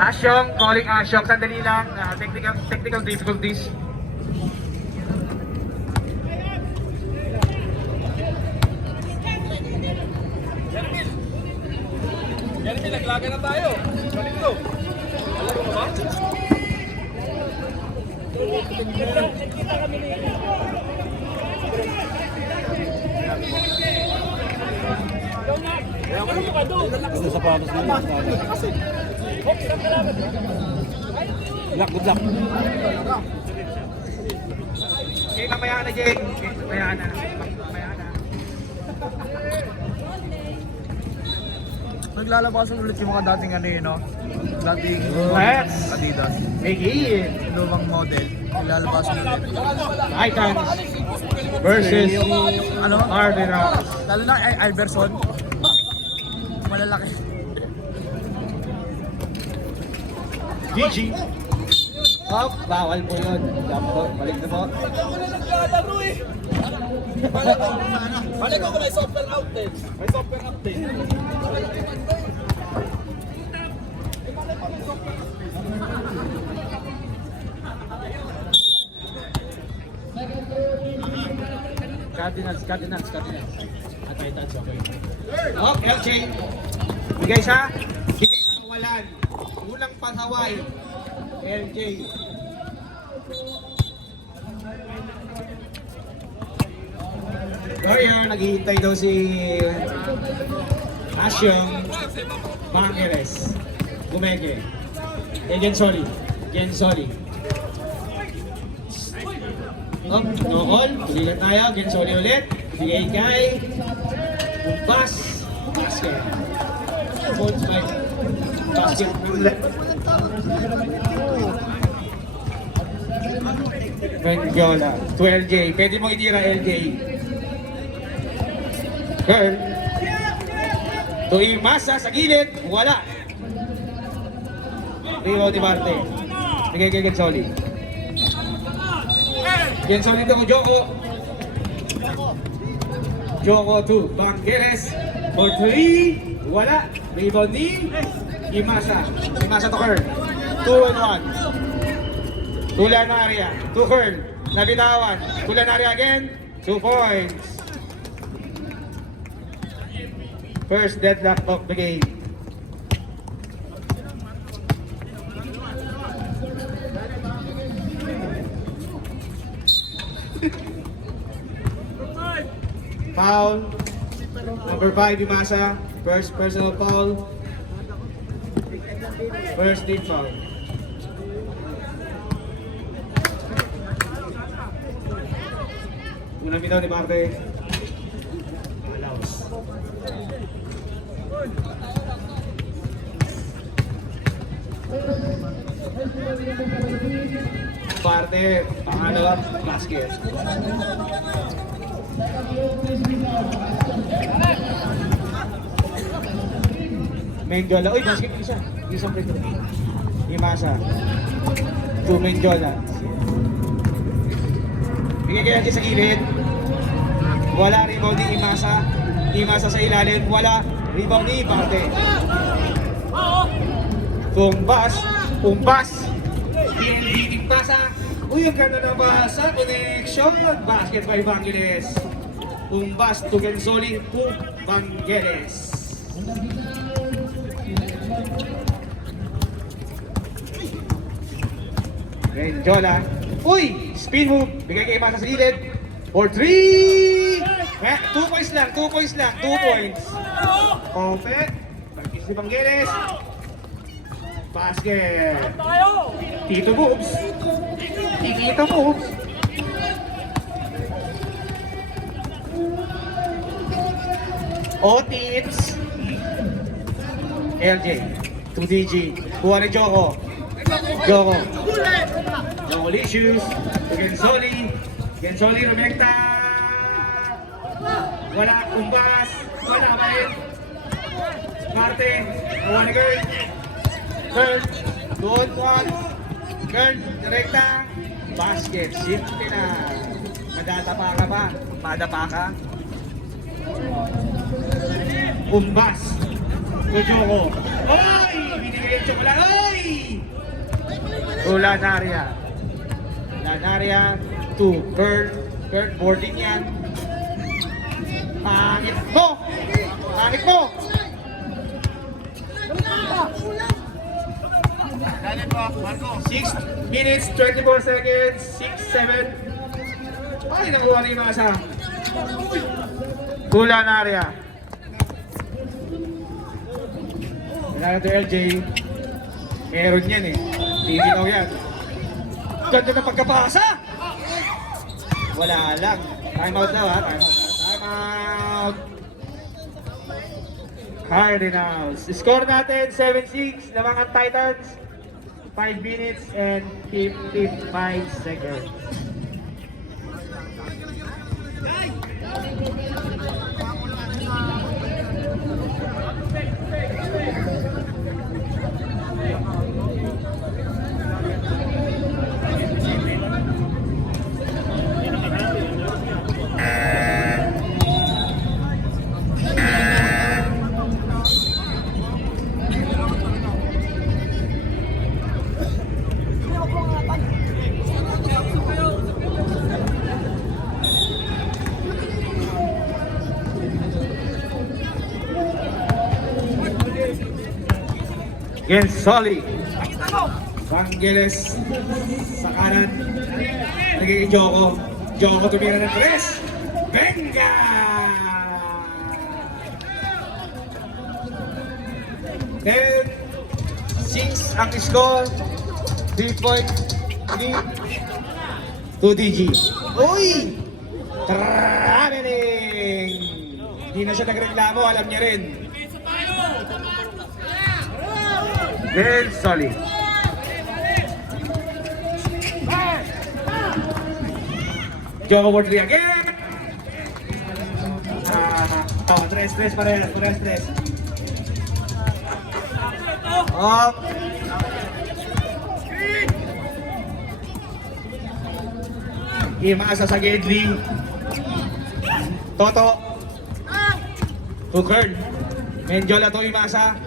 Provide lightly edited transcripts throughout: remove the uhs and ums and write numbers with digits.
Asyong, calling Asyong. Sandali lang. Technical difficulties. Jeremy, naglaga na tayo. Balik ko. Alam mo ba? Nagkita kami ni... Ito sa panos na yun. Good luck. Okay, mamaya na, Jake. Okay, mamaya na. Naglalabasan ulit yung mga dating ano yun, no? Dating Yes. Adidas. Miggy. Lumang model. Naglalabasan ulit. Icons versus Ano? Cardinals. Lalo na Iverson. Malalaki. GG. Oh, bawal po yun. Jump po. Balik na po. Naglalaro eh. Balik ko kung may software update. May software update. Cardinals. Atay touch, okay. Oh, LJ. Bigay sa kawalan. Unang panghaway. LJ. Warrior, naghihintay daw si Asyong Bangeres. Gumege. Gensoli. Oh, no call. Tulilan tayo. Gensoli ulit. Bigay kay Bumbas. Basket. Bones by basket. Mengiola. To LJ. Pwede mo itira LJ. Girl. To Imasa sa gilid. Wala. Rio Di Marte. Bigay kay Gensoli. Gensoli to Joko. Joko to Bangeres. For 3. Wala. Rebound ni Imasa. Imasa to Kern. 2-on-1. Tulanaria. To Kern. Nabitawan. Tulanaria again. 2 points. First deadlock of the game. Foul. Number 5, Imasa. First personal foul. First team foul. Unang bitaw ni Marte. Allows. Parte, pangalawa, basket. Mengiola. Uy, basket isa. Isang free throw. Imasa. To Mengiola. Bigay kaya sa gilid. Wala rebound ni Imasa. Imasa sa ilalim. Wala rebound ni Parte. Tumbas. Hiling pasa. Uy, ang ganda ng basa. Connection. Basket by Bangeres. Tumbas to Gensoli to Bangeres. Mengiola. Uy! Spin move. Bigay kay Imasa sa gilid. For 3! 2 points lang. 2 points. Ope. Pagkis ni Bangeres. Basket. Tito moves. Otits. LJ. 2DG. Kuha ni Joko. Joko Licious. Gensoli rumekta. Wala. Tumbas. Wala ba yun? Marte. Kuha ni Girl. Doon. Girl. Direkta. Basket. Simple na. Madadapa ka ba? Madapa ka? Umbas. Joko. Ay! Binigay diretso ko lang. Ay! Lanaria. Lanaria to Kurt. Kurt boarding yan. Pangit mo! Pangit mo! 6 minutes, 24 seconds, 6, 7. Ay, nakuha na yung masa. Lanaria. Kailangan ito LJ. Meron yan eh. Titinaw yan. Ganda na pagkapasa! Wala lang. Time out daw ha. Time out. Cardinals. Score natin 7-6. Lamangan Titans. 5 minutes and 55 seconds. Against Solly. Vangelis sa kanan. Nagiging Joko. Joko tumira ng press. Venga! Then, 6 ang score. 3-point lead. 2 DG. Uy! Traveling! Hindi na siya nagreklamo, alam niya rin. Then Solly. Joko for 3 again. Tres para tres. Up. Imasa sa Gedli. Toto. Tukern. Menjola to Imasa.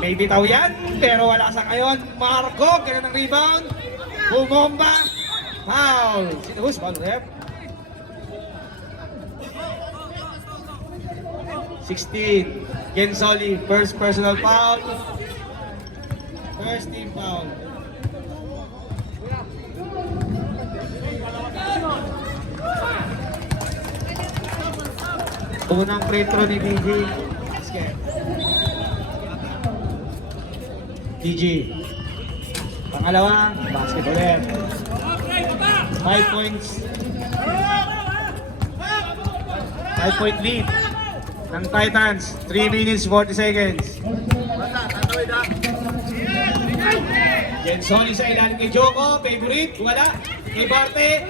May bitaw yan, pero wala sa ngayon. Marco, kaya ng rebound. Bumomba. Foul. Who's foul rep? 16. Gensoli, first personal foul. First team foul. Unang free throw ni DG. DG. Pangalawa, basket ulit. 5 points. 5-point lead ng Titans. 3 minutes, 40 seconds. Gensoli sa ilalim kay Joko. Favorite, wala. Kay Barte.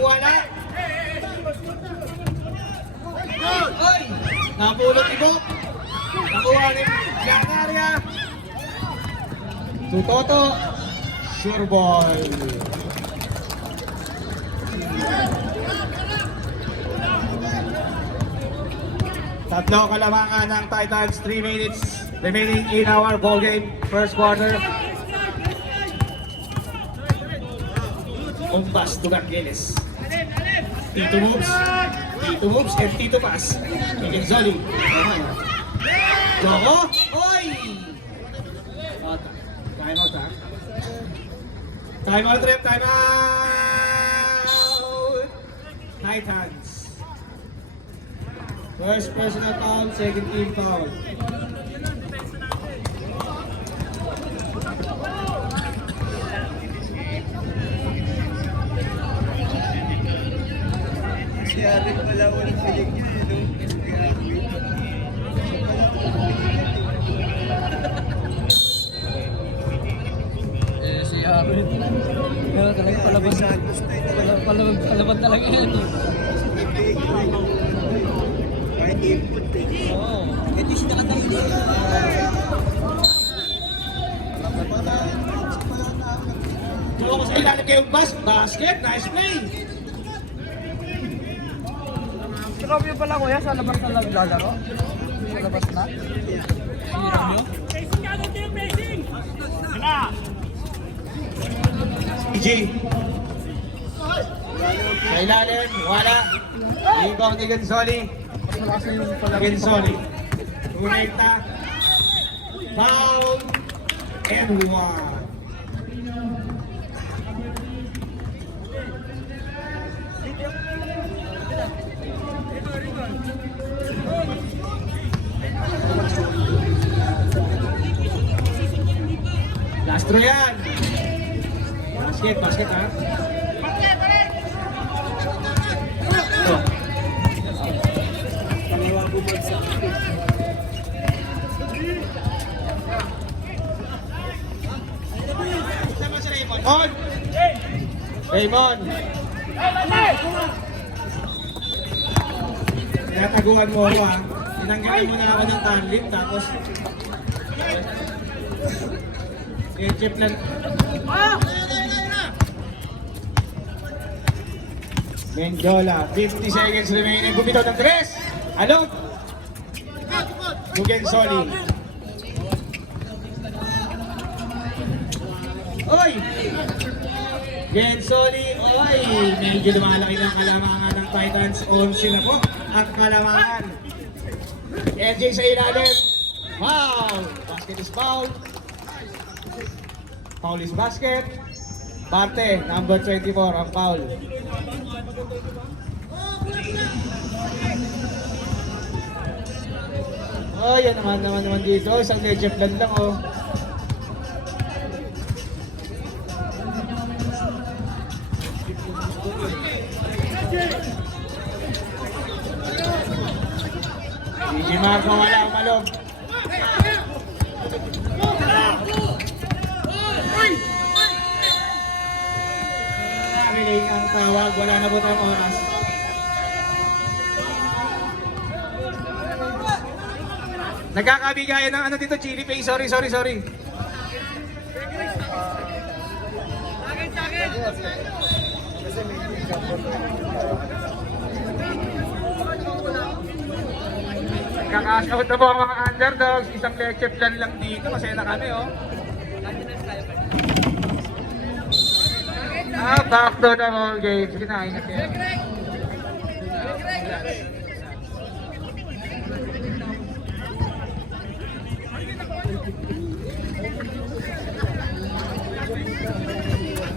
Wala. Ay! Napulot ni Bok. Nakuha ni Lanaria. To Toto. Sure ball. Tatlo kalamangan ng Titans. 3 minutes remaining in our ball game. First quarter. Umpas to Vangelis. Tito moves and Tito pass. Genzoli. Joko. Oy! Time out ha. Time out rep. Time out. Titans. First personal foul. Second team foul. Siyarin pala walang piling niya, no? Si Harold. Pero talaga palaban talaga yan. Kahit input eh. Oo. At least nakatanggi. Joko sa ilalim kayo basket. Nice play. Grabe pala kuya, sa labas na naglalaro. Labas na. PG. Sa ilalim, wala. Rebound ni Gensoli. Mas malakas na yung pala. Gensoli. Urekta. Foul. And one. Lastro yan. Basket ha. Oh. Sama si Raymond. On! Raymond! Tinataguan mo ako ha. Tinanggalin mo na ako ng talent tapos chip lang. Mendiola, 50 seconds remaining. Bumitaw ng 3. Along. Gensoli. Oy! Gensoli, oy! Medyo lumalaki ng kalamangan ng Titans. 11 na po ang kalamangan. LJ sa ilalim. Foul! Basket is foul. Foul is basket. Parte, number 24 ang foul. Oh, yan naman dito. Isang legend lang oh. DJ Marco wala umalog. Relay ang tawag, wala na po tayong oras. Nagkakabigayan ng ano dito, chili paste. Sorry. Kakash out na po ang mga underdogs. Isang leche plan lang dito. Masaya na kami oh. Back to the ball game. Sige na, ingat yan.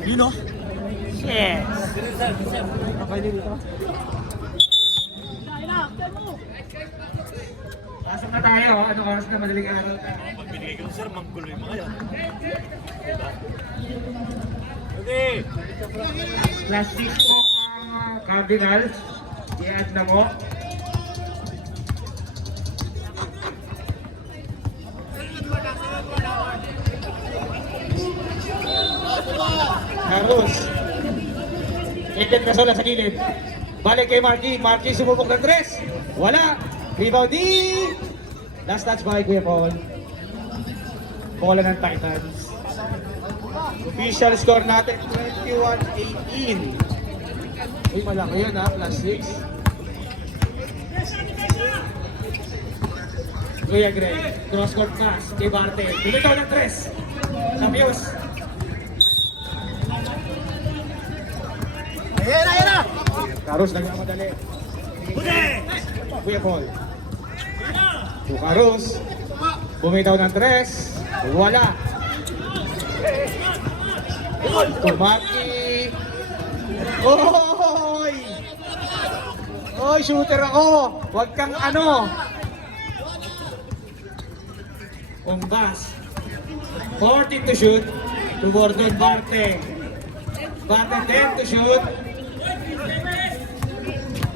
Yun o. Yes! Okay din ito. Pasok na tayo. Anong oras na madaling araw? Pagbinigay ko sir, manggulo yung mga yan. Okay. Last 6 po ang Cardinals. I-add na mo. Carlos. Eden Casola sa gilid. Balik kay Marky. Marky sumubok ng 3. Wala. Rebound di. Last touch by Kuya Paul. Bola ng Titans. Official score natin 21-18. Uy, malaki yun ha. Plus 6. Kuya Greg. Cross court pass. Kay Barte. Bumitaw ng 3. Sabios. Ayan na! Carlos nagmamadali. Kuya Paul. Carlos. Bumitaw ng 3. Wala. Tumaki. Oy! Oy, shooter ako. Huwag kang ano. Umbas. 14 to shoot. To Gordon Barte. Barte 10 to shoot.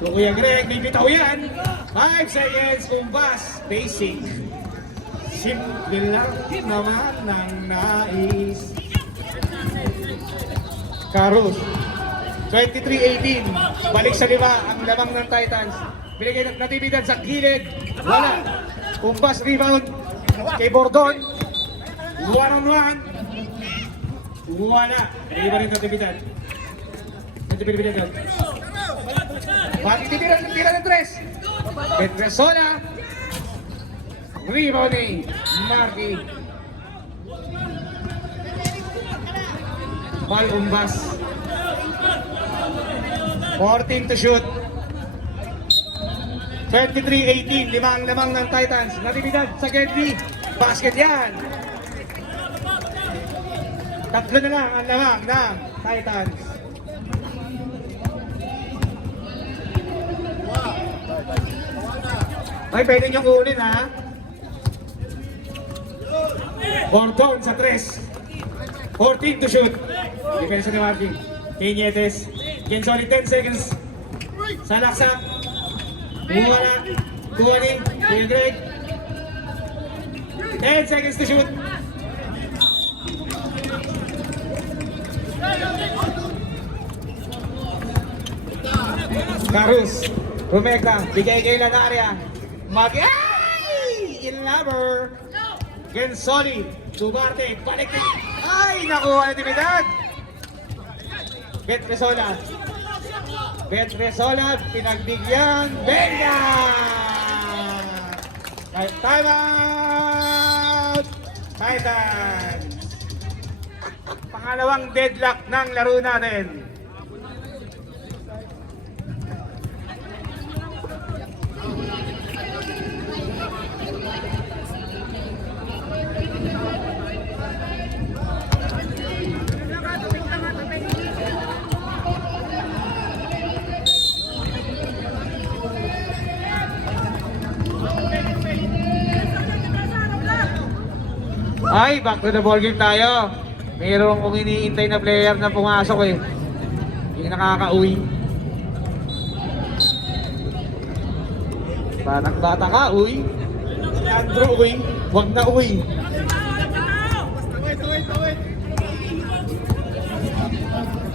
To Kuya Greg, may bitaw yan. 5 seconds, Umbas. Basic. Simple lang naman ng nais. Carlos. 23-18. Balik sa 5 ang lamang ng Titans. Binigay ng natividad sa gilid. Wala. Umbas rebound kay Bordon. 1-on-1. Wala. Hindi ba rin natividad? Natividad yun. Bakit tira ng 3? Petrasola. Rebounding, Marky. Ball umbas. 14 to shoot. 23-18, limang ng Titans. Natividad sa Gedli. Basket yan. Tatlo na lang ang lamang ng Titans. Ay, pwede nyo kunin ha. Gordon sa 3. 14 to shoot. Defense ni Marky. Quietes. Gensoli 10 seconds. Sa laksa. Kuha na. Kuha ni. Kuya Greg. 10 seconds to shoot. Carus. Rumeka. Bigay kay Lanaria. Ay! Inlover. Gensoli. Subarte. Balik na. Ay! Nakuha na timidad. Betresola. Betresola. Pinagbigyan. Benga! Time out! Titans. Pangalawang deadlock ng laro natin. Ay, back to the ball game tayo. Mayroon kong iniintay na player na pumasok eh. Hindi nakaka-uwi. Parang bata ka, uwi. Si Andrew, uwi. Huwag na uwi.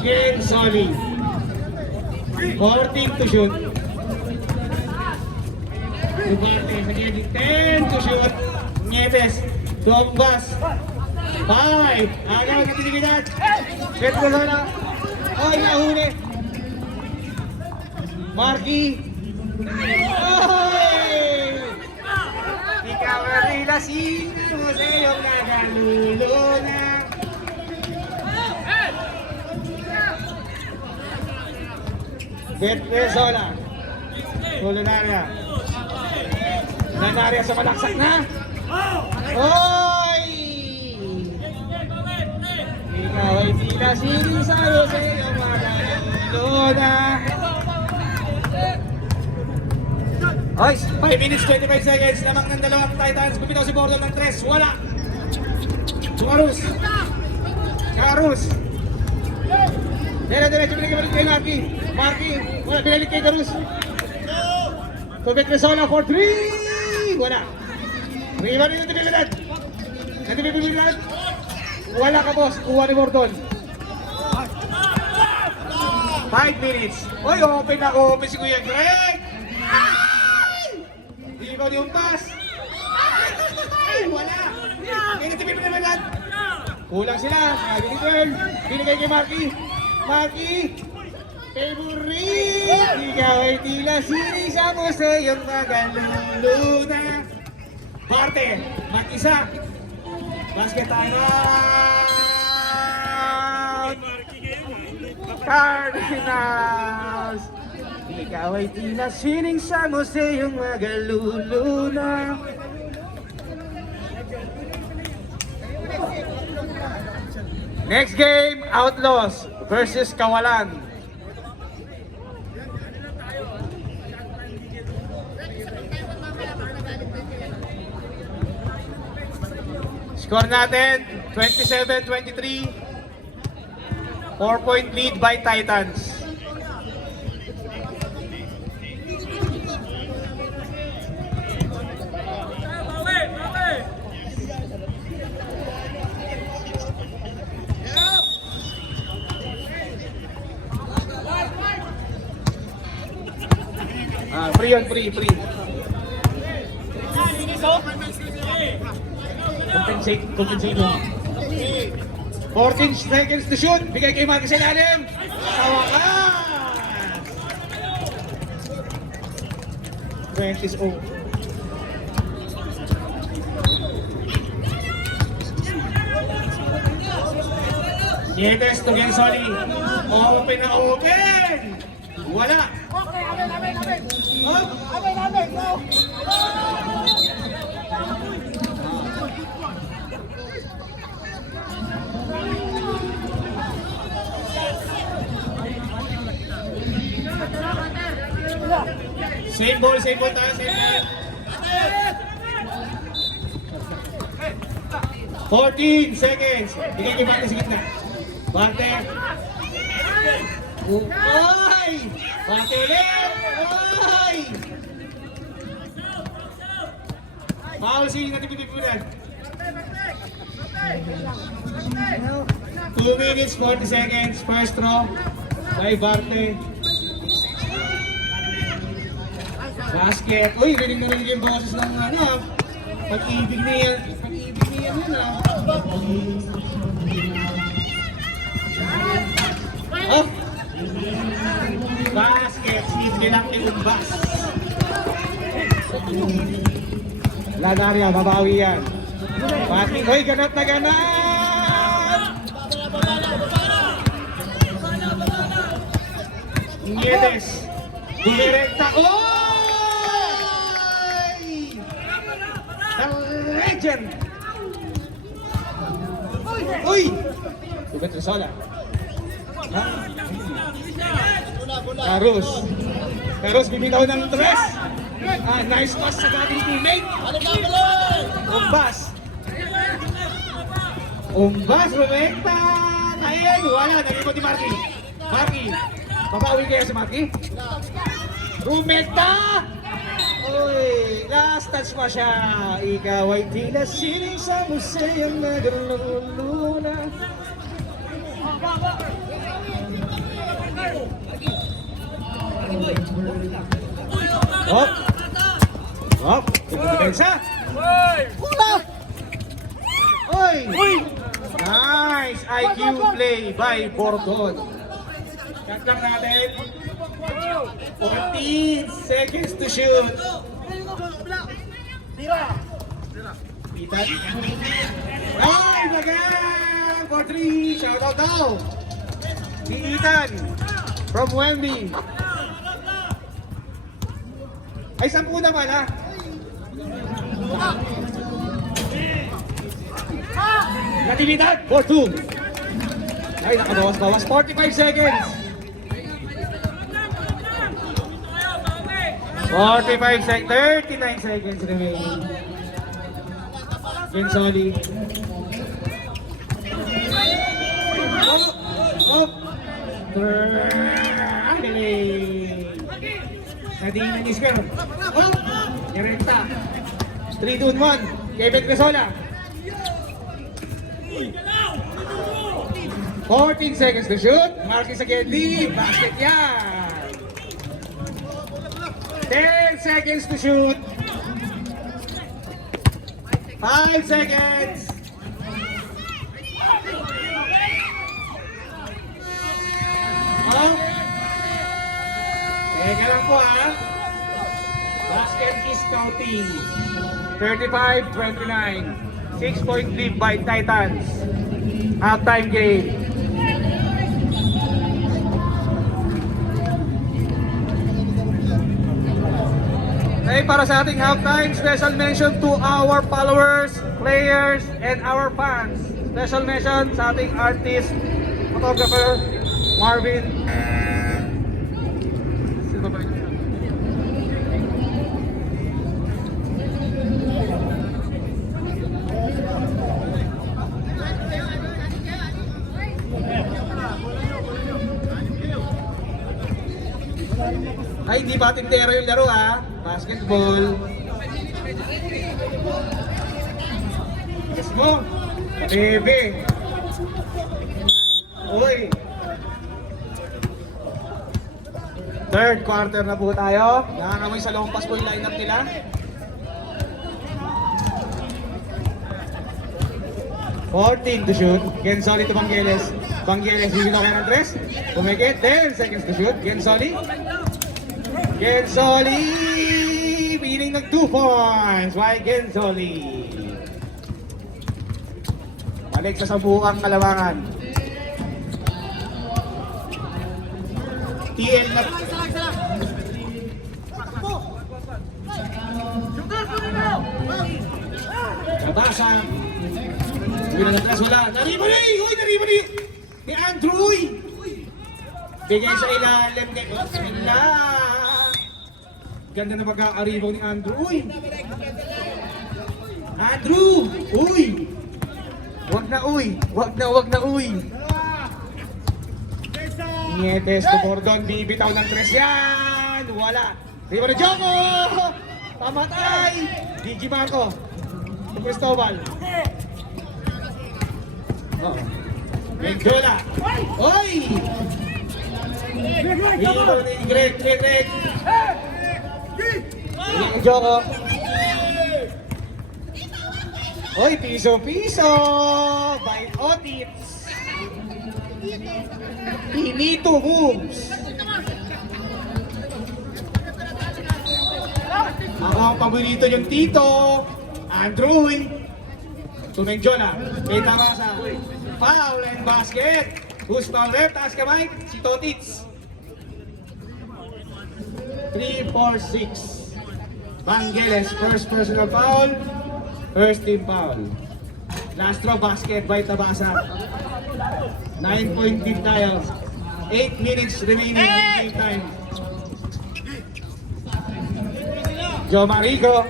Ken Soli. 14 to shoot. Dubarte sa Gedli. 10 to shoot. Nieves. Dombas. 5. Agaw na tinigidad. Petrolona. Ay, nahuli. Marky. Ay! Ikaw na rila si Jose yung nagaluluna. Petrola. Lanaria. Lanaria sa malaksak na. Oy! Ikaw ay tila sili sa'yo sa iyong magaluluna. Oy, 5 minutes 25 seconds. Lamang ng dalawang Titans. Bumitaw si Gordon ng 3. Wala. Carus. Carus. Dire-diretso binigay kay Marky. Marky. Wala, binalik kay Carus. Betresola for 3. Wala. Rebound yung natibibilad. Natibibilad. Wala ka, boss. Kuha ni Gordon. 5 minutes. Oy, open ako. Open si Kuya Greg. Rebound yung pass. Ay, wala. May natibibilad. Kulang sila. Sabi ni Gwen. Binigay kay Marky. Marky. Favorite. Ikaw ay tila siri sa museyong magaluluna. Parte, mag-isa. Basket time out! Cardinals! Ikaw ay tila sining sa museyong magaluluna. Next game, Outlaws versus Kawalan. Score natin, 27-23. 4-point lead by Titans. Free on free. Compensate. 14 seconds to shoot. Bigay kay Marky sa ilalim. Sa wakas! 20s. Nieves to Gensoli. Open na open! Wala! Oh. Same ball tayo, same ball. 14 seconds. Bigay kay Bante sa gitna. Bante. Ay! Bante ulit! Ay! Foul si natin pipipunan. 2 minutes, 40 seconds. First throw. By Barte. Basket. Uy, rinig na yung boses ng ano. Pag-ibig niya. Pag-ibig niya yun ah. Oh! Basket. Sige lang ni Umbas. Lanaria, mabawi yan. Pati, uy, ganat na ganat! Nieves. Dumirekta. Oh! The legend! Uy! Sugat Rizola. Carlos bibitaw ng tres. Nice pass sa dating teammate. Umbas, Rumekta! Ayun, wala. Nagipot ni Marky. Marky, papawi kaya si Marky? Rumekta! Uy, last touch pa siya. Ikaw ay tila sining sa museyong nagluluna. Hop! Hop! Depensa! Hula! Uy! Nice IQ play by Bordon. Cut lang natin. 14 seconds to shoot. Ethan. Ay, nagang! For 3. Shout out daw. Si Ethan. From Wemby. Ay, 10 naman ha. Natividad. For 2. Ay, nakabawas-bawas. 45 seconds. 45 seconds, 39 seconds remaining. Gensoli. Up. Nadiinan ni Square. Up. Direkta. 3-2-1. Kevin Rizola. 14 seconds to shoot. Marquez again. Basket yan. 10 seconds to shoot. 5 seconds. Oh. Teka lang po ha. Basket is counting. 35-29. 6-point lead by Titans. Halftime game. Hey, para sa ating halftime, special mention to our followers, players, and our fans. Special mention sa ating artist, photographer, Marvin. Sino ba yun? Ay, hindi ba tintero yung laro ha? Basketball. Yes mo. Bebe. Uy. Third quarter na po tayo. Nakakamoy sa long pass po yung lineup nila. 14 to shoot. Gensoli to Bangeles. Bangeles, bibitaw kayo ng tres. Pumikit. 10 seconds to shoot. Gensoli. Gensoli! Beating ng 2 points. Why Gensoli? Balik sa sabukang kalabangan. TL na. Nabasa. Hindi na nagkas, wala. Naribali! Uy, naribali! Ni Andrew, uy! Bigay sa ilalim kay Bismillah. Ganda na pagkakaribaw ni Andrew, uy! Andrew! Uy! Wag na, uy! Wag na, uy! Nietes to Gordon, bibitaw ng tres yan! Wala! Di ba na Joko? Pamatay! Gigi Marco. Cristobal. Mengjola. Oy! Greg. Yung Joko. Oy, piso-piso! By Otits. Pinito moves. Ako ang paborito yung Tito. Andrew. Tumengjola. May tama sa foul and basket. Who's foul left? Taas kamay. Si Totits. 3-4-6. Bangeles. First personal foul. First team foul. Last throw basket by Tabasa. 9-point lead tayo. 8 minutes remaining in game time. Joe Marico.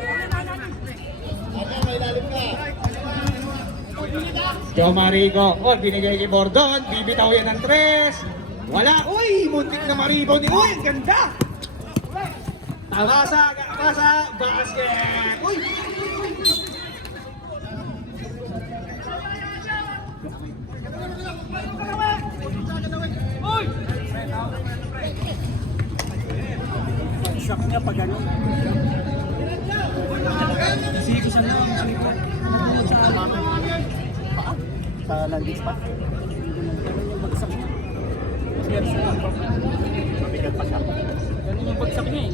Joe Marico. Oh, binigay kay Bordon. Bibitaw yan ng tres. Wala. Uy, muntik na maribaw ni. Uy, ang ganda. Tabasa, basket. Uy. Shock niya pag ano. Sige ko siya na sa landing spot. Yung bagsak niya. Mabigat pa siya. Ganun yung bagsak niya eh.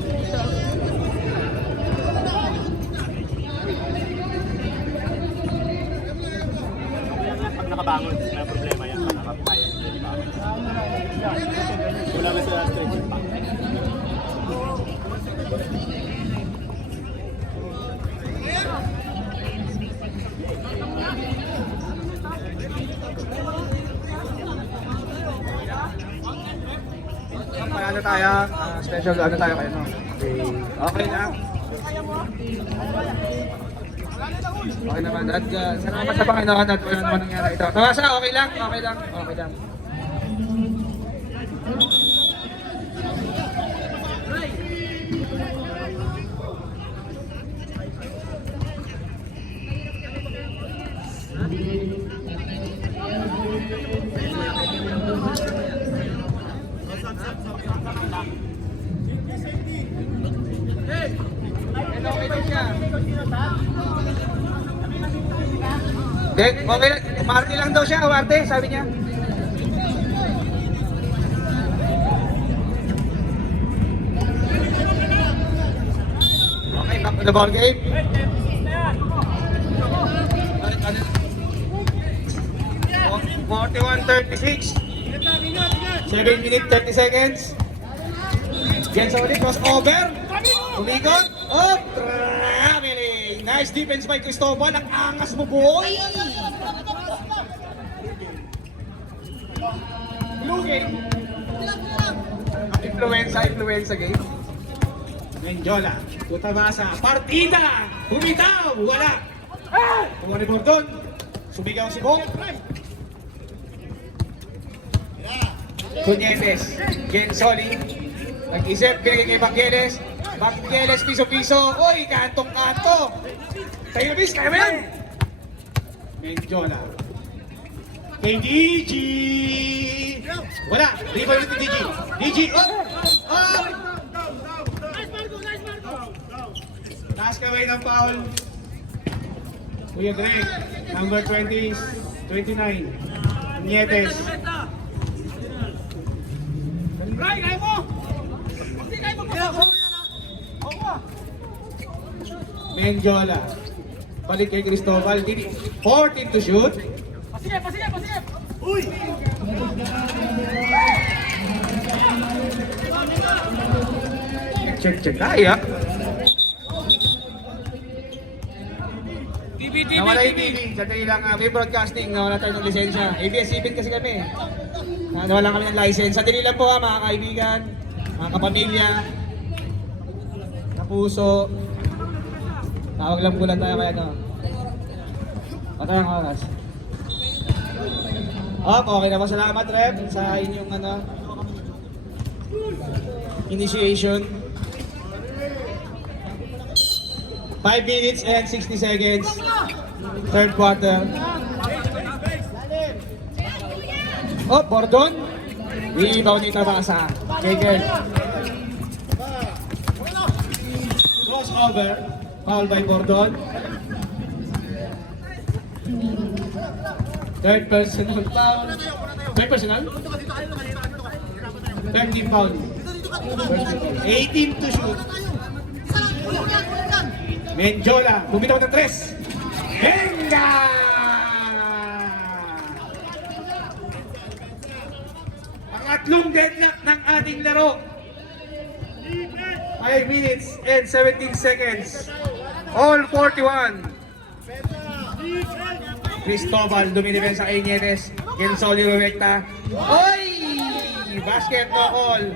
Pag nakabangon, may problema yan. Pag nakapaya. Wala na sa stretching pa. Ano tayo? Special ano tayo kayo, no? Okay lang. Okay naman. At salamat sa Panginoon at wala naman nangyari ito. Tawasa, okay lang. Okay lang. Umarte lang daw siya, umarte, sabi niya. Okay, back to the ball game. 41-36. 7 minutes, 30 seconds. Jensen ulit, crossover. Umikot. Oh, traveling. Nice defense by Cristobal. Ang angas mo, boy. Blue game. Influenza game. Mengjola. Tutabasa. Partida. Humitaw. Wala. Tuwa ni Bordon. Sumigaw si Bong. Cunyetes. Gensoli. Nag-isip. Pinagay kay Bangeles. Bangeles, piso-piso. Uy, kantong-kanto. Tayo na bis, kaya mo yan. Mengjola. Kay DG. Wala. Rebound ulit ni DG. DG. Oh! Taas kamay ng foul. Kuya Greg. Number 20, 29. Nietes. Ray, kaya mo! Hindi kaya mo! Mengjola. Balik kay Cristobal. 14 to shoot. Pasigay! Uy! Check. Kaya. TV. Nawala yung TV. Sandali lang, may broadcasting. Nawala tayo ng lisensya. ABS-CBN kasi kami. Nawala kami ng license. Sandali lang po mga kaibigan, mga kapamilya, kapuso. Tawag lang bulan tayo kaya no. Patay ang oras. Okay na ba? Salamat Rep sa inyong initiation. 5 minutes and 60 seconds. Third quarter. Bordon. Rebound ni Tabasa. Kegel. Crossover. Foul by Bordon. Third personal foul. Third personal? Third team foul. 18 to shoot. Menjola, bumitaw ng 3. Venga! Pangatlong deadlock ng ating laro. 5 minutes and 17 seconds. All 41. Cristobal, duminipensa kay Nieves. Gensoli Ruecta. Oy! Basket no call.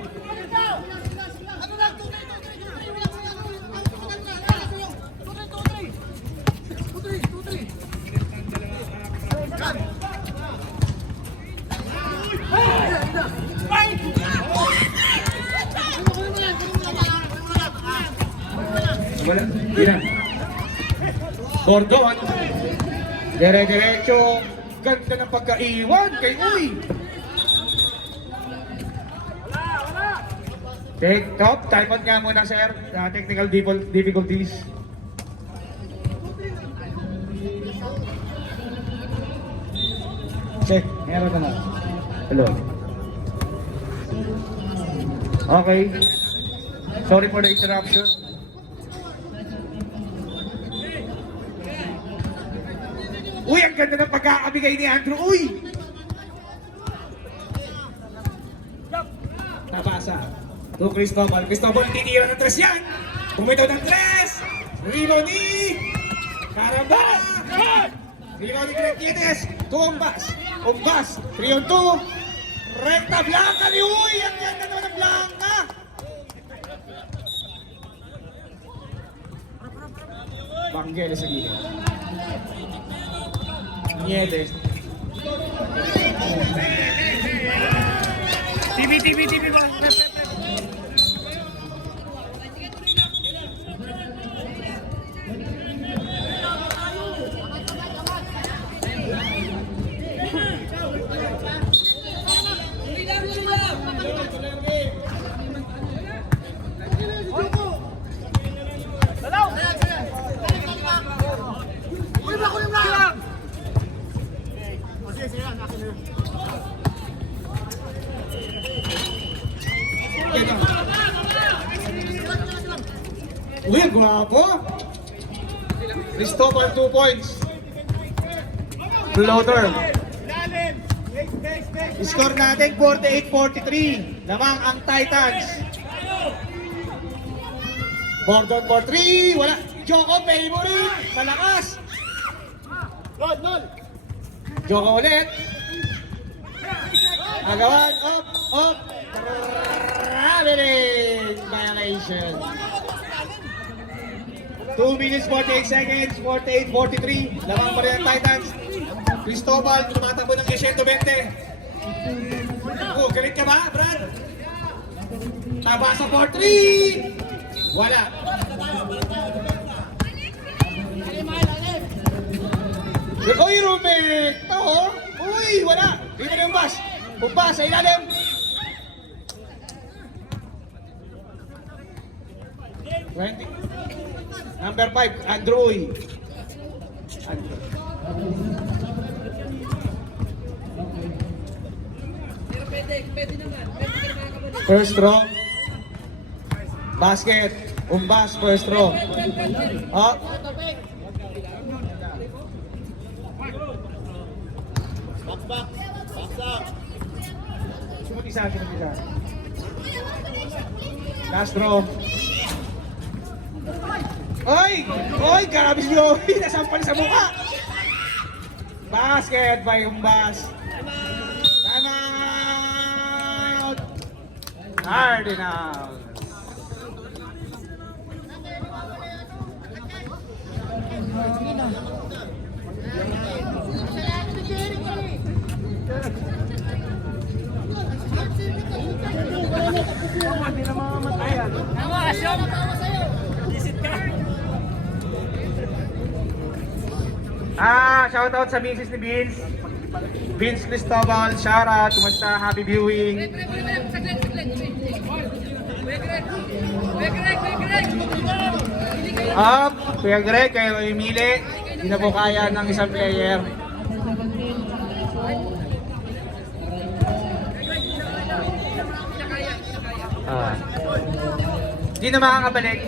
Wala, hindi na. Bordon. Dire-diretso. Ganda ng pagkaiwan kay Uy. Take top. Time out nga muna sir. Technical difficulties. Check. Meron na. Hello. Okay. Sorry for the interruption. Uy, ang ganda ng pagkakabigay ni Andrew. Uy! Nabasa. To Cristobal. Cristobal, tinira ng 3 yan. Pumitaw ng 3. Rebound ni Caramba. Rebound ni Cretienes. Tumbas. Umbas. 3 on 2. Recta blanca ni Uy. Ang ganda naman ng blanca. Banggel sa gilid. Nieves. TV ba? Uy, ang guwapo! Cristobal 2 points. Floater. Score natin 48-43. Lamang ang Titans. Bordon for 3. Wala. Joko favorite. Malakas. Joko ulit. Agawan. Up. Traveling violation. 2 minutes 48 seconds, 48-43. Lamang pa rin ang Titans. Cristobal, tumatakbo ng 120. Galit ka ba, Brad? Tabasa for 3. Wala. Uy, Rumek! Ito, uy, wala. Dito na yung bus. Bumba sa ilalim. Number 5, Andrew. First row. Basket. Umbas, first row. Up. Sumutisa. Last row. Oy! Oy! Grabe si Joey! Nasampal sa mukha! Basket by Umbas. Time out! Cardinals. Shoutout sa misis ni Vince. Vince Cristobal, shoutout. Kumusta? Happy viewing. Up, Kuya Greg, kayo imili. Hindi na po kaya ng isang player. Hindi na makakabalik.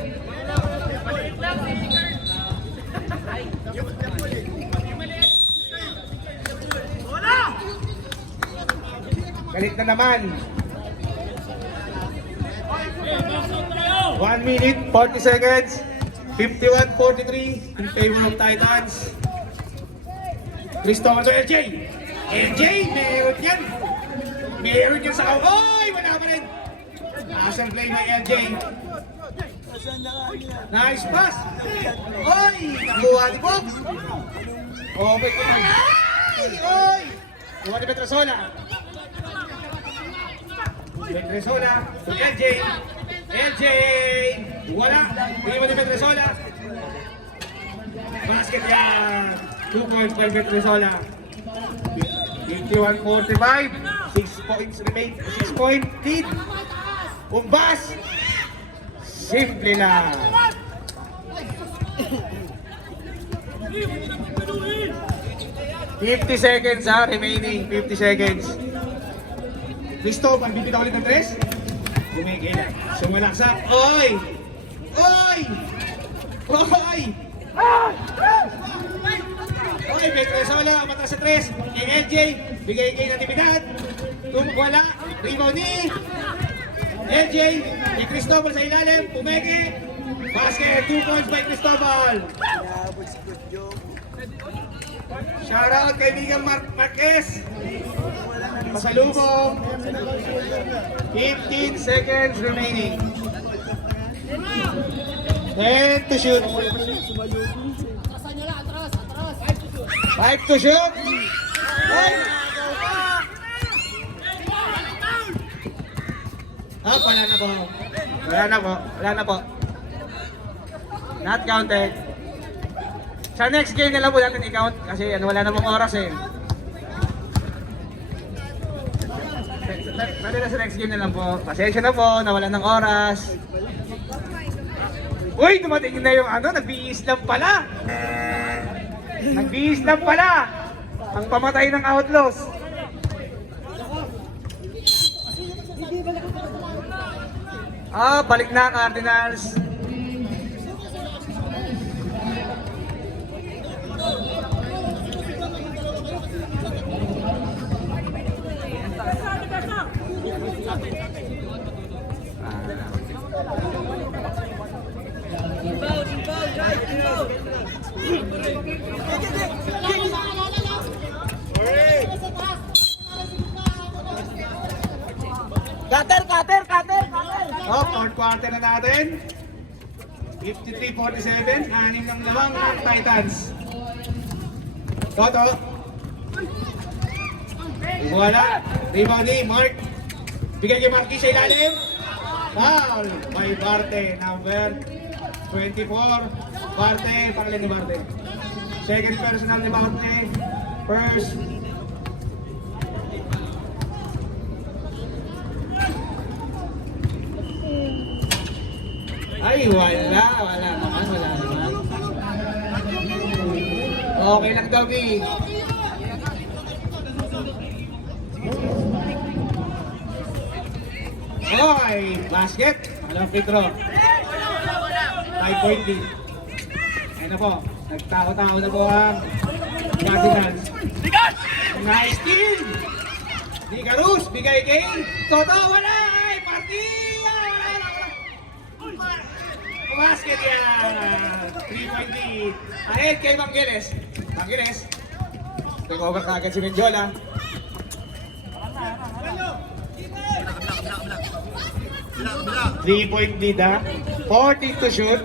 Galit na naman. 1 minute, 40 seconds. 51-43 in favor of Titans. Cristobal to LJ. LJ, meron yan. Meron yan sa Oy! Wala pa rin. Asal play by LJ. Nice pass. Oy! Nakuha ni Bob. Oh, may kumay. Oy! Kuha ni Petrosola. Petrosola to LJ. LJ! Wala! Iwan ni Petrosola. Basket yan! 2 points by Petrosola. 51-45. 6 points remain. 6 point lead. Umbas! Simple lang. $50 seconds ha, remaining 50 seconds. Listo, magbibitaw ulit ng 3. Bumigil. Sumalaksak. Oy! Oy! Oy! Oy, Petrosola, mata sa 3. Yung LJ, bigay kay natibidad. Wala. Rebound ni LJ. Ni Cristobal sa ilalim. Pumeke. Basket. 2 points by Cristobal. Shoutout kaibigan Marquez. Pasalubong. 15 seconds remaining. 10 to shoot. 5 to shoot. Ay! Wala na po. Wala na po. Wala na po. Not counted. Sa next game na lang po natin i-count kasi wala namang oras eh. Pwede na sa next game na lang po. Pasensya na po, nawala ng oras. Uy, dumating na yung nagbihis lang pala. Nagbihis lang pala. Ang pamatay ng Outlaws. Balik na Cardinals. Cutter! Fourth quarter na natin. 53-47, 6 ng lamang ng Titans. Toto. Wala. Rebound ni Mark. Bigay kay Marky sa ilalim. Foul by Barte, number 24. Barte, pangalan ni Barte. Second personal ni Barte. First. Ay, wala naman. Okay lang daw, B. Oy, basket. Alam, Petro. 5 point lead. Ayan na po. Nagtao-tao na po ang Cardinals. Nice steal. Di Carus, bigay kay Toto. Wala. Ay, partiya. Wala. Basket yan! 3-point lead. Ahead kay Vangelis. Vangelis. Take over kagad si Mendiola. Three-point lead ha. 14 to shoot.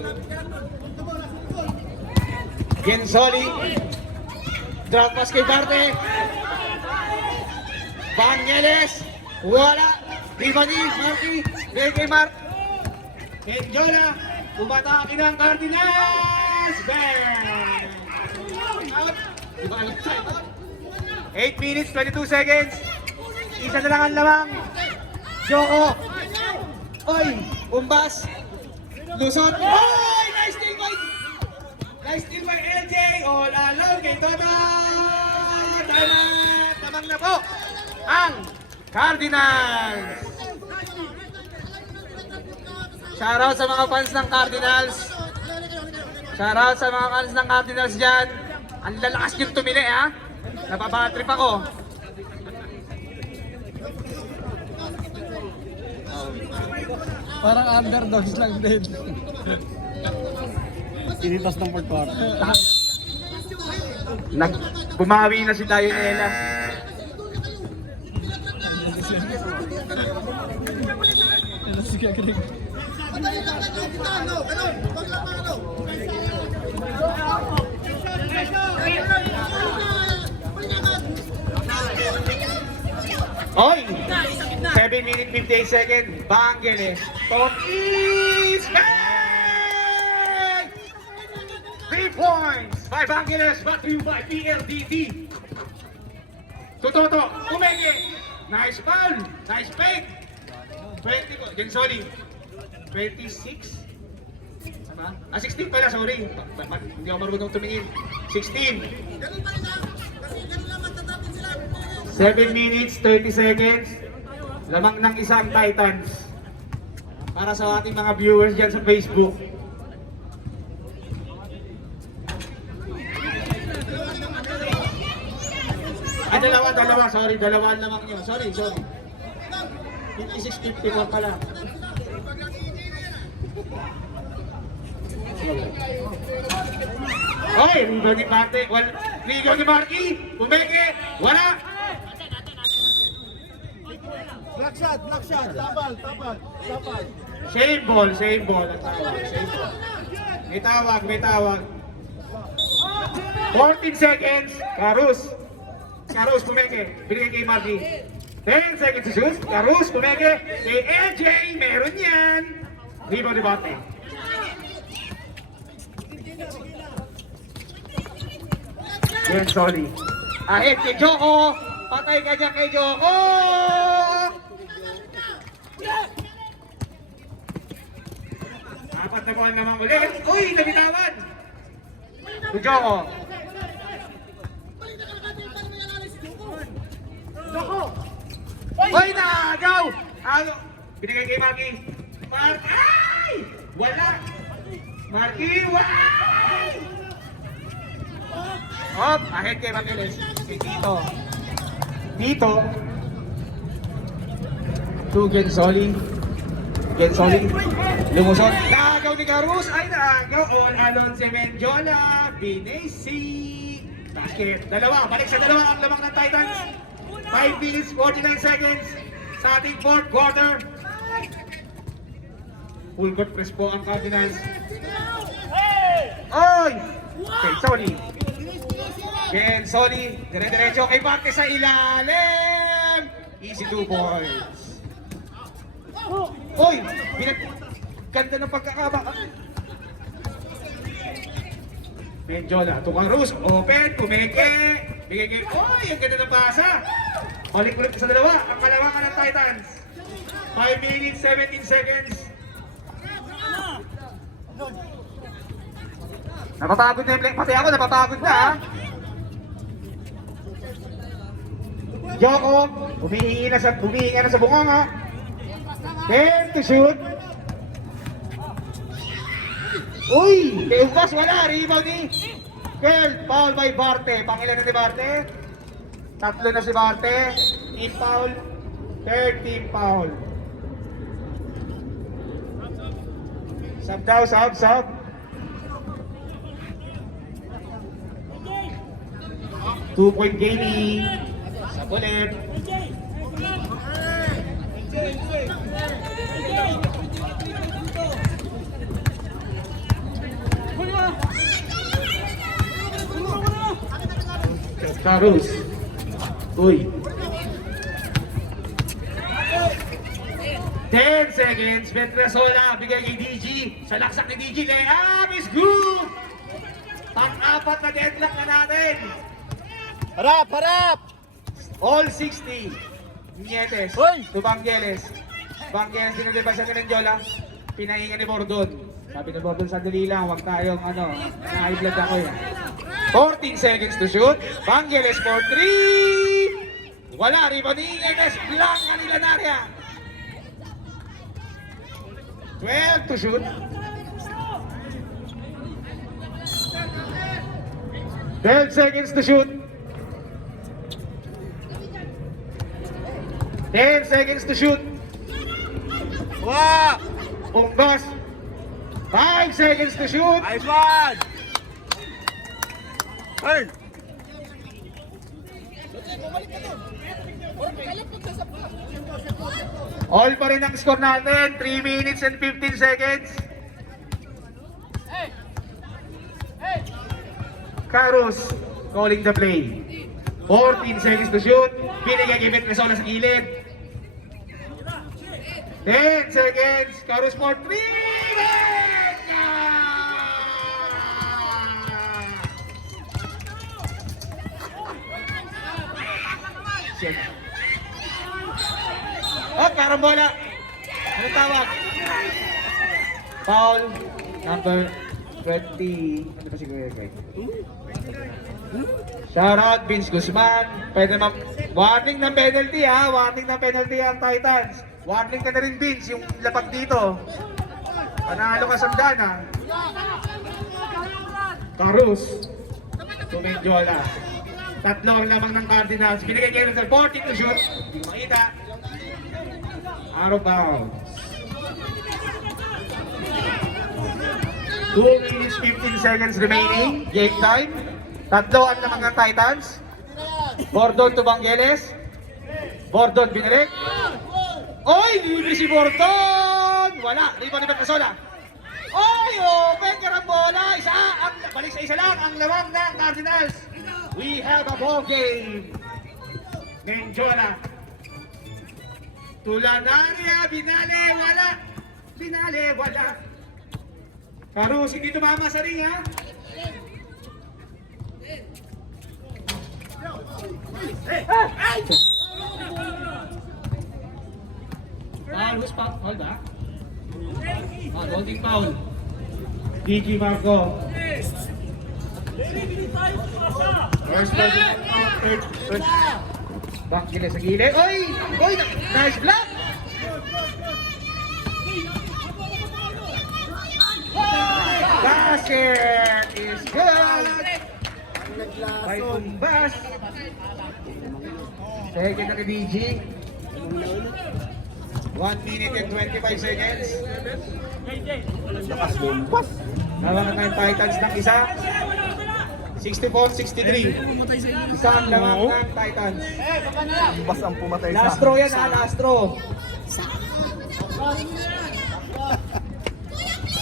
Gensoli. Drop pass kay Barte. Vangelis. Wala. Ribani. Marky. Kay Mark. Mendiola. Umatake ng Cardinals. Bang! Out. Diba alam time out? 8 minutes, 22 seconds. Isa na lang ang lamang. Joko. Oy, umbas. Lusot. Oy, nice steal by. Nice steal by LJ. All alone kay Toto. Tama. Tamang na po. Ang Cardinals. Shoutout sa mga fans ng Cardinals. Shoutout sa mga fans ng Cardinals dyan. Ang lalakas yung tumili ha. Napabatrip ako. Parang underdogs lang din. Tinitas ng fourth quarter. Bumawi na si Dionela. Ano si Greg? Oy! 7 minutes 58 seconds. Vangelis. Top is bang! 3 points by Vangelis. Back to you by PLDT. Tutoto. Kumenge. Nice foul. Nice fake. 20 ko. Gensoli. 26. Tama? 16 pala. Sorry. Hindi ako marunong tumingin. 16. 7 minutes, 30 seconds. Lamang ng isang Titans. Para sa ating mga viewers dyan sa Facebook. Ay, dalawa. Sorry, dalawa lamang nyo. Sorry. 56-51 pala. Oy, Rigo ni Barte. Rigo ni Marky. Pumeke. Wala. Block shot. Tapal. Same ball. Ang tawag. Same ball. May tawag. 14 seconds. Karus pumeke. Binigay kay Marky. 10 seconds to shoot. Karus pumeke. Kay LJ. Meron yan. Rigo ni Barte. Sorry. Ahit kay Joko. Patay ka dyan kay Joko. Apat na buwan naman ulit. Uy, nabitawan. Si Joko. Uy, naagaw. Binigay kay Marky. Ay! Wala. Marky, why? Hop, ahit kay Vangelis. Kay Tito. To Gensoli. Lumusot. Naagaw ni Karus. Ay, naagaw. All alone si Mendiola. Binesi. Basket. Dalawa. Balik sa dalawa ang lamang ng Titans. 5 minutes, 49 seconds. Sa ating fourth quarter. Full court press po ang Cardinals. Oy! Gensoli. Dire-diretso kay Barte sa ilalim. Easy 2 points. Oy! Ganda ng pagkakaba. Mendiola. Tumarus. Open. Kumeke. Bigay kay... Oy! Ang ganda ng pasa. Balik-balik sa dalawa. Ang kalamangan ng Titans. 5 minutes, 17 seconds. Napapagod na yung play. Pati ako napapagod na ha. Joko, humihingi na sa bunganga. 10 to shoot. Uy! Teubas wala. Rebound ni Kel. Foul by Barte. Pangilan na ni Barte? 3 na si Barte. Team foul. Third team foul. Sub daw, sub. Two-point gaming. Sub ulit. Carus. Uy. 10 seconds. Vetrasola. Bigay kay DG. Sa laksak ni DG. Layup is good. Pang-apat na deadlock na natin. Harap! All 60. Nietes. Hoy! To Bangeles. Bangeles dinudebasa ka ng Jola. Pinahinga ni Bordon. Sabi ni Bordon, sandali lang. Huwag tayong na-high blood ako eh. 14 seconds to shoot. Bangeles for 3. Wala. Rebound ni Nietes. Blank kanila na area. 12 to shoot. 12 seconds to shoot. 10 seconds to shoot. Wow! Unggas. 5 seconds to shoot. Nice one! Turn! All pa rin ang score natin. 3 minutes and 15 seconds. Carus calling the play. 14 seconds to shoot. Binigay kay Vetrasola sa gilid. 10 seconds. Carus for 3. Shit. Oh, karambola. Ano tawag? Foul number 20. Ano ba siguro yun? Shoutout Vince Guzman. Pwede warning ng penalty ha. Warning ng penalty ang Titans. Warning ka na rin Vince yung lapag dito. Panalo ka sandan ha. Carus. Tumendiola. Tatlo ang lamang ng Cardinals. Binigay kayo ng 40 to shoot. Hindi makita. Out of bounds. 2 minutes 15 seconds remaining. Game time. Tatlo ang lamang ng Titans. Bordon to Bangeles. Bordon binirek. Oy! Libre si Bordon! Wala. Rebound ni Vetrasola. Oy! Open karambola. Balik sa isa lang ang lamang ng Cardinals. We have a ball game. Menjola. Tulanaria. Binale. Wala. Binale. Wala. Carus, hindi tumama sa ring ha. Foul, who's foul? Foul ba? Holding foul. DG Marco. First person. Third. Back gila sa gilid. Oy! Oy! Nice block! Basket is good! By Tumbas. Second na ni DG. 1 minute and 25 seconds. Lakas lumpas. Lawan ng Titans ng isa. 64-63. Isa ang lawan ng Titans. Lumpas ang pumatay sa... Last throw yan ha, last throw.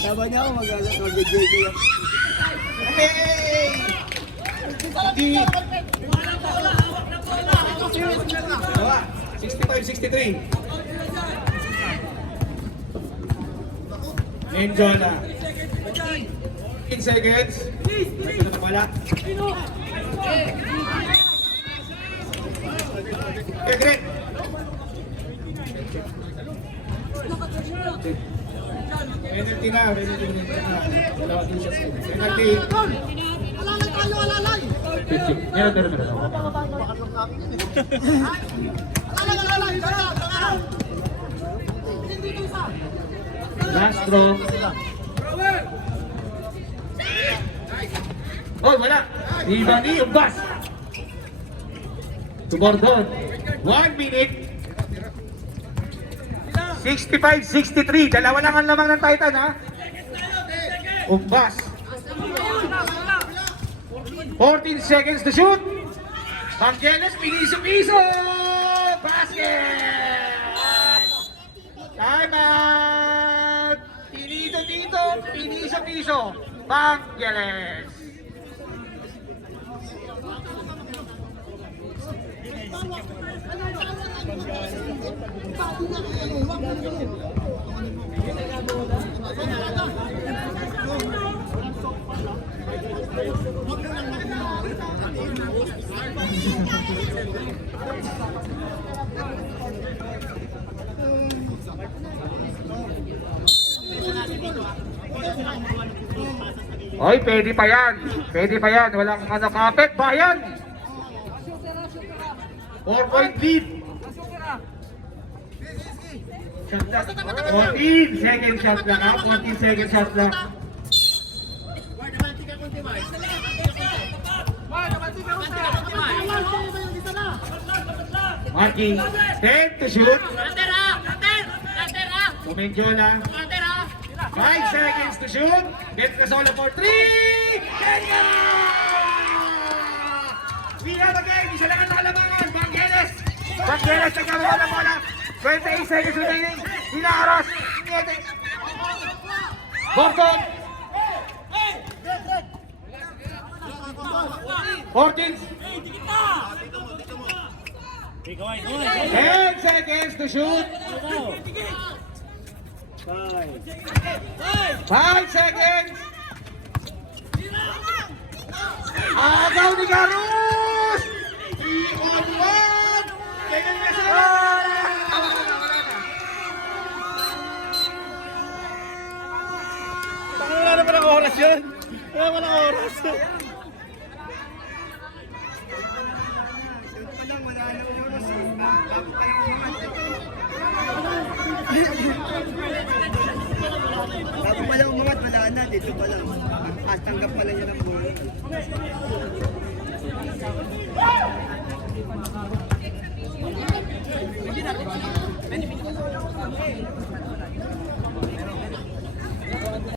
Sabi niya ako mag-JJ yan. Hey! Di... 65-63. Menjola. 15 seconds. Ito na pala. Great. Penalty na. Dalawa din siya. Penalty. Alalay! Meron. Last throw. Oh, wala. Rebound ni Umbas. To Bordon. 1 minute. 65-63. Dalawa lang ang lamang ng Titan ha. Umbas. 14 seconds to shoot. Vangelis, piso-piso! Basket! Time out! Tinito-tito, piniso-piso. Vangelis. Oy, pwede pa yan. Pwede pa yan. Walang ano kapit. Bayan! 4-point lead. Shot lang. 14 second shot lang ha. 14 second shot lang. Marky, 10 to shoot. Kumenjola. 5 seconds to shoot. Get the solo for 3. Kenya! We have a game. Isa lang ang nakalamangan. Vangelis. Vangelis nagkakaroon ng bola. 28 seconds remaining. Hinaharas. Gordon. 14. 10 seconds to shoot. 5 seconds. Agaw ni Garus. 3-on-1. Ganyan na siya. Wala naman ang oras yun. Wala naman ang oras. Bago pala umangat, wala na. Dito pa lang. Tanggap pala niya ng buhay.